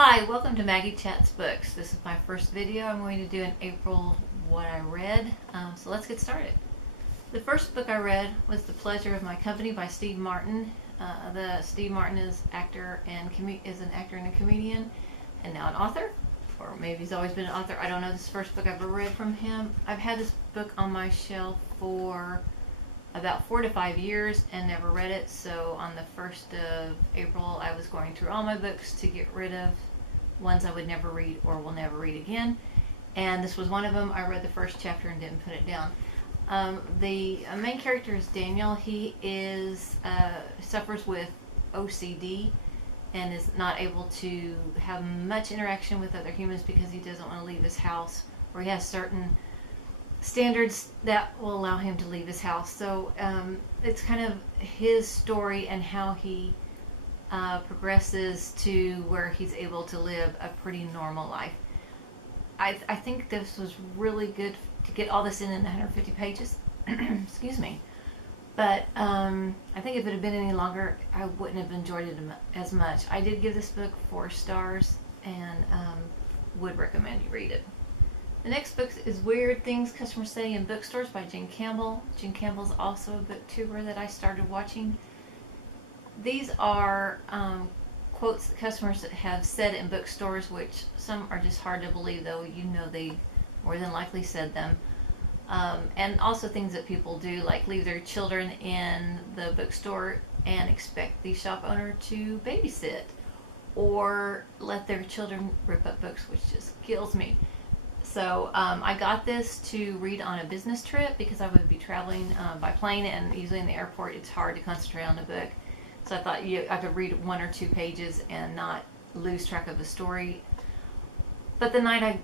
Hi, welcome to Maggie Chats Books. This is my first video. I'm going to do an April what I read. So let's get started. The first book I read was The Pleasure of My Company by Steve Martin. Steve Martin is an actor and a comedian, and now an author, or maybe he's always been an author. I don't know. This is the first book I've ever read from him. I've had this book on my shelf for about 4 to 5 years and never read it. So on the 1st of April, I was going through all my books to get rid of ones I would never read or will never read again. And this was one of them. I read the first chapter and didn't put it down. The main character is Daniel. He suffers with OCD and is not able to have much interaction with other humans because he doesn't want to leave his house, or he has certain standards that will allow him to leave his house. So it's kind of his story and how he progresses to where he's able to live a pretty normal life. I think this was really good to get all this in 150 pages. Excuse me. But I think if it had been any longer, I wouldn't have enjoyed it as much. I did give this book 4 stars and would recommend you read it. The next book is Weird Things Customers Say in Bookstores by Jen Campbell. Jen Campbell's also a booktuber that I started watching. These are quotes that customers have said in bookstores, which some are just hard to believe, though you know they more than likely said them. And also things that people do, like leave their children in the bookstore and expect the shop owner to babysit, or let their children rip up books, which just kills me. So I got this to read on a business trip because I would be traveling by plane, and usually in the airport it's hard to concentrate on a book. So I thought I could read 1 or 2 pages and not lose track of the story. But the night I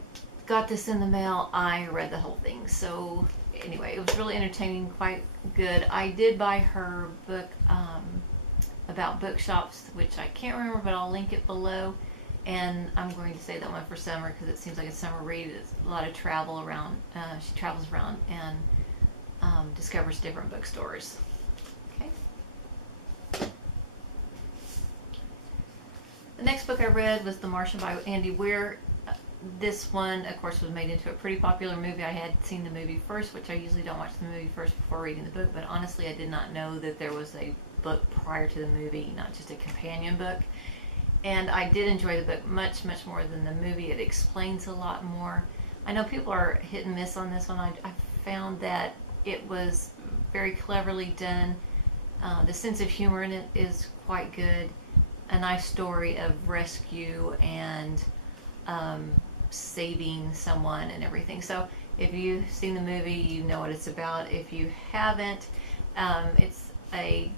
got this in the mail, I read the whole thing. So anyway, it was really entertaining, quite good. I did buy her book about bookshops, which I can't remember, but I'll link it below. And I'm going to say that one for summer because it seems like a summer read. It's a lot of travel around. She travels around and discovers different bookstores. Okay. The next book I read was The Martian by Andy Weir. This one, of course, was made into a pretty popular movie. I had seen the movie first, which I usually don't watch the movie first before reading the book, but honestly I did not know that there was a book prior to the movie, not just a companion book. And I did enjoy the book much, much more than the movie. It explains a lot more. I know people are hit and miss on this one. I found that it was very cleverly done. The sense of humor in it is quite good. A nice story of rescue and saving someone and everything. So if you've seen the movie, you know what it's about. If you haven't, it's a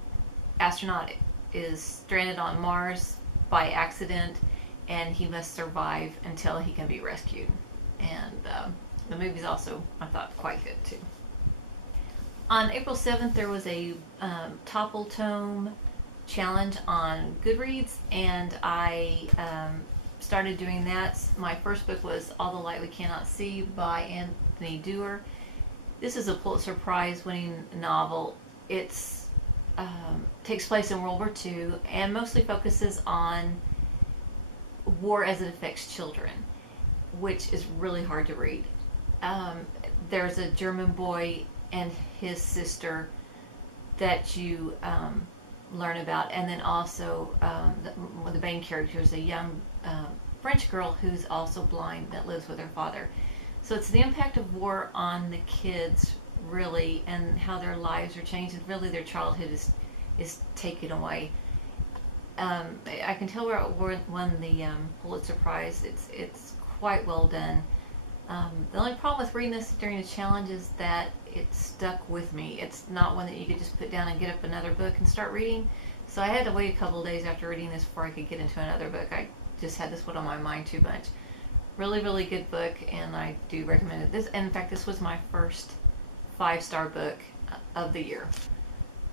astronaut is stranded on Mars by accident, and he must survive until he can be rescued. And the movie's also, I thought, quite good too. On April 7th, there was a Topple Tome challenge on Goodreads, and I started doing that. My first book was All the Light We Cannot See by Anthony Doerr. This is a Pulitzer Prize winning novel. It's takes place in World War II and mostly focuses on war as it affects children, which is really hard to read. There's a German boy and his sister that you learn about, and then also the main character is a young French girl who's also blind that lives with her father. So it's the impact of war on the kids, really, and how their lives are changed, and really their childhood is taken away. I can tell where it won the Pulitzer Prize. It's quite well done. The only problem with reading this during a challenge is that it stuck with me. It's not one that you could just put down and get up another book and start reading. So I had to wait a couple of days after reading this before I could get into another book. I just had this one on my mind too much. Really, really good book, and I do recommend it. In fact, this was my first 5-star book of the year.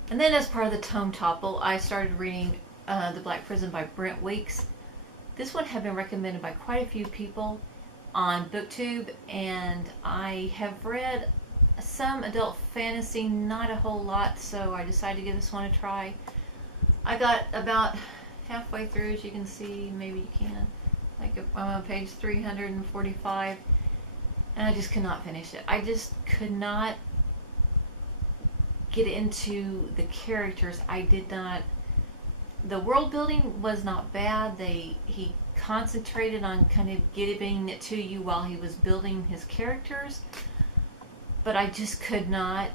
And then as part of the Tome Topple, I started reading The Black Prison by Brent Weeks. This one had been recommended by quite a few people on booktube, and I have read some adult fantasy, not a whole lot, so I decided to give this one a try. I got about halfway through, as you can see, maybe you can. I'm on page 345, and I just could not finish it. I just could not get into the characters. I did not. The world building was not bad. He concentrated on kind of giving it to you while he was building his characters, but I just could not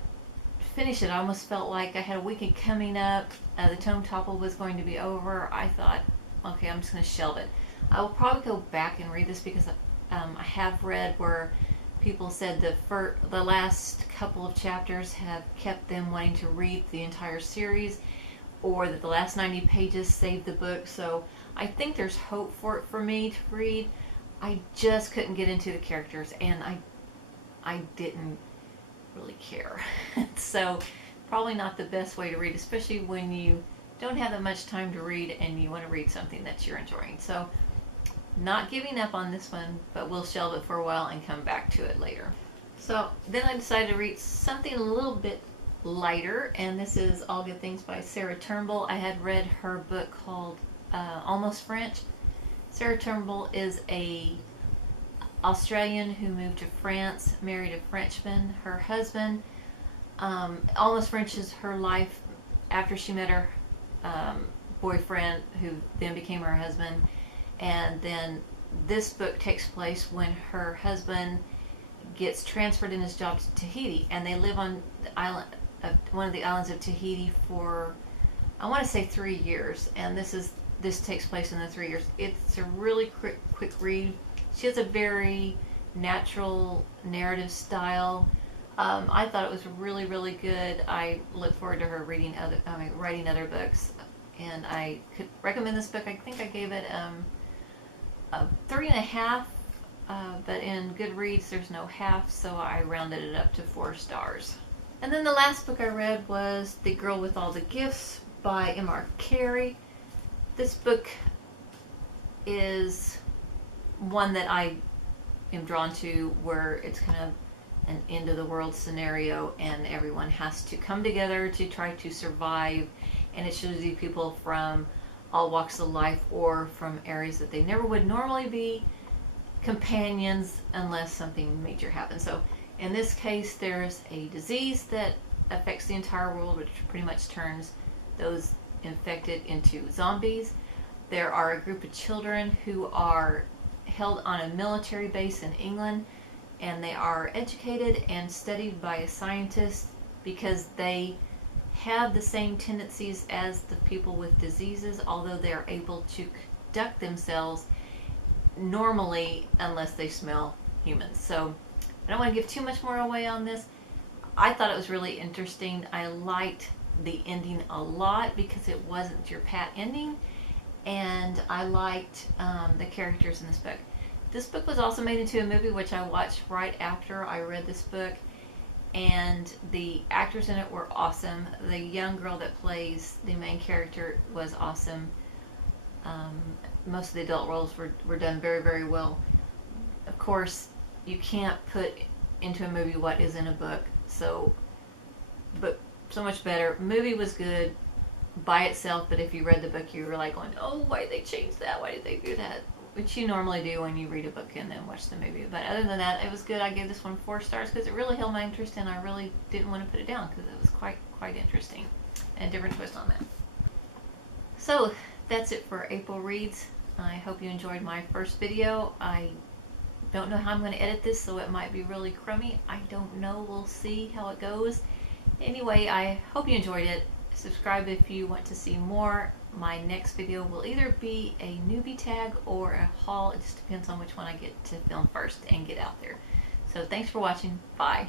finish it. I almost felt like I had a weekend coming up. The tome topple was going to be over. I thought, okay, I'm just going to shelve it. I will probably go back and read this because I have read where people said the last couple of chapters have kept them wanting to read the entire series, or that the last 90 pages saved the book. So I think there's hope for it for me to read. I just couldn't get into the characters, and I didn't really care. So probably not the best way to read, especially when you don't have that much time to read and you want to read something that you're enjoying. So not giving up on this one, but we'll shelve it for a while and come back to it later. So then I decided to read something a little bit lighter, and this is All Good Things by Sarah Turnbull. I had read her book called Almost French. Sarah Turnbull is a Australian who moved to France, married a Frenchman. Her husband, Almost French is her life after she met her boyfriend, who then became her husband. And then this book takes place when her husband gets transferred in his job to Tahiti, and they live on the island, one of the islands of Tahiti, for I want to say 3 years. And this takes place in the 3 years. It's a really quick read. She has a very natural narrative style. I thought it was really, really good. I look forward to her writing other books, and I could recommend this book. I think I gave it a 3.5, but in Goodreads there's no half, so I rounded it up to 4 stars. And then the last book I read was The Girl with All the Gifts by M.R. Carey. This book is one that I am drawn to, where it's kind of an end of the world scenario and everyone has to come together to try to survive, and it shows you people from all walks of life or from areas that they never would normally be companions unless something major happens. So in this case, there's a disease that affects the entire world, which pretty much turns those infected into zombies. There are a group of children who are held on a military base in England, and they are educated and studied by a scientist because they have the same tendencies as the people with diseases, although they're able to conduct themselves normally unless they smell humans. So I don't want to give too much more away on this. I thought it was really interesting. I liked the ending a lot because it wasn't your pat ending, and I liked the characters in this book. This book was also made into a movie, which I watched right after I read this book, and the actors in it were awesome. The young girl that plays the main character was awesome. Most of the adult roles were done very, very well. Of course, you can't put into a movie what is in a book, but so much better. Movie was good by itself, but if you read the book, you were like going, oh, why did they change that? Why did they do that? Which you normally do when you read a book and then watch the movie. But other than that, it was good. I gave this one 4 stars because it really held my interest, and I really didn't want to put it down because it was quite interesting and a different twist on that. So that's it for April Reads. I hope you enjoyed my first video. I don't know how I'm going to edit this, so it might be really crummy. I don't know. We'll see how it goes. Anyway, I hope you enjoyed it. Subscribe if you want to see more. My next video will either be a newbie tag or a haul. It just depends on which one I get to film first and get out there. So thanks for watching. Bye.